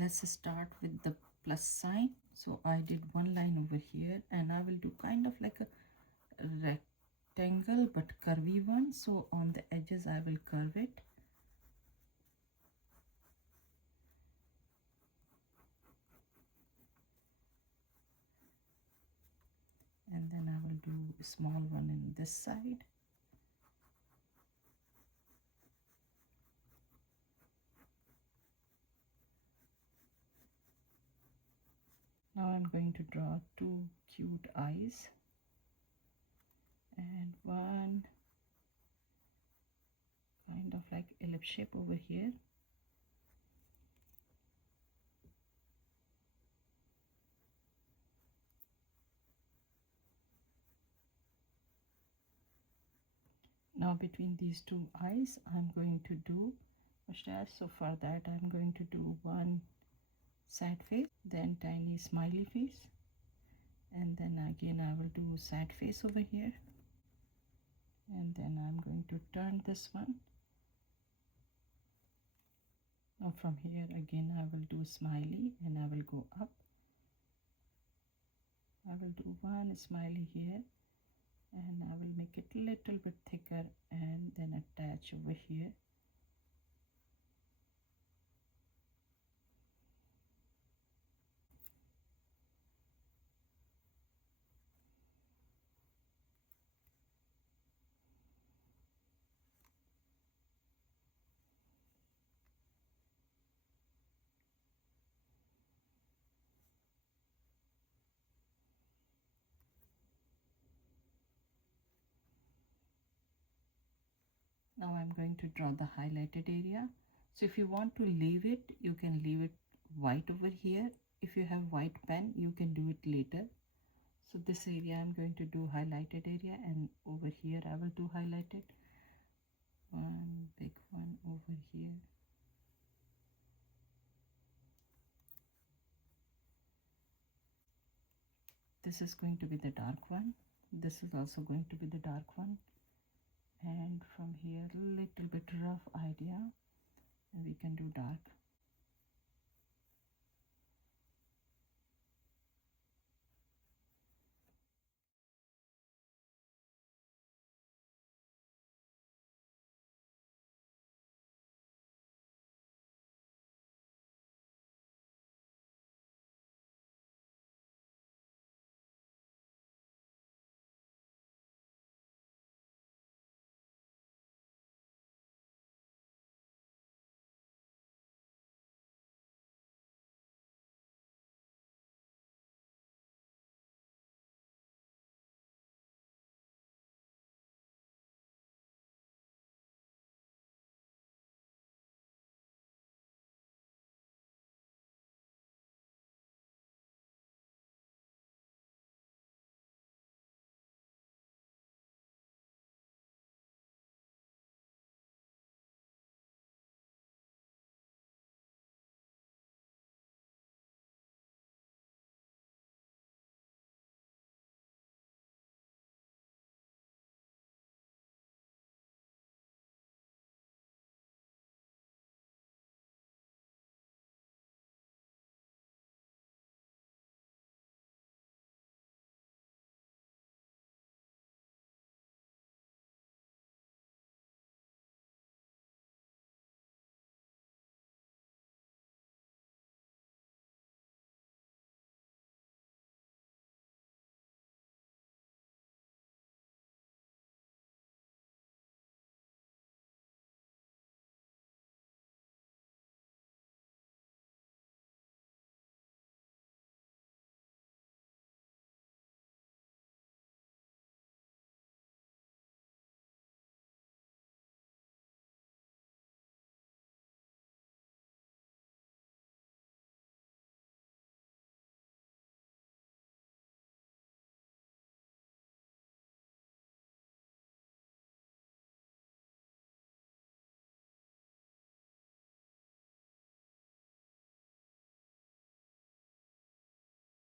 let's start with the plus sign. So I did one line over here, and I will do kind of like a rectangle but curvy one. So on the edges I will curve it. And then I will do a small one in this side. Now I'm going to draw two cute eyes and one kind of like ellipse shape over here. Now between these two eyes I'm going to do mustache. So for that I'm going to do one sad face, then tiny smiley face, and then again I will do sad face over here, and then I'm going to turn this one. Now from here again I will do smiley and I will go up. I will do one smiley here and I will make it a little bit thicker and then attach over here. Now I'm going to draw the highlighted area. So if you want to leave it, you can leave it white over here. If you have white pen, you can do it later. So this area I'm going to do highlighted area, and over here I will do highlighted. One big one over here. This is going to be the dark one. This is also going to be the dark one. And from here, little bit rough idea, and we can do dark.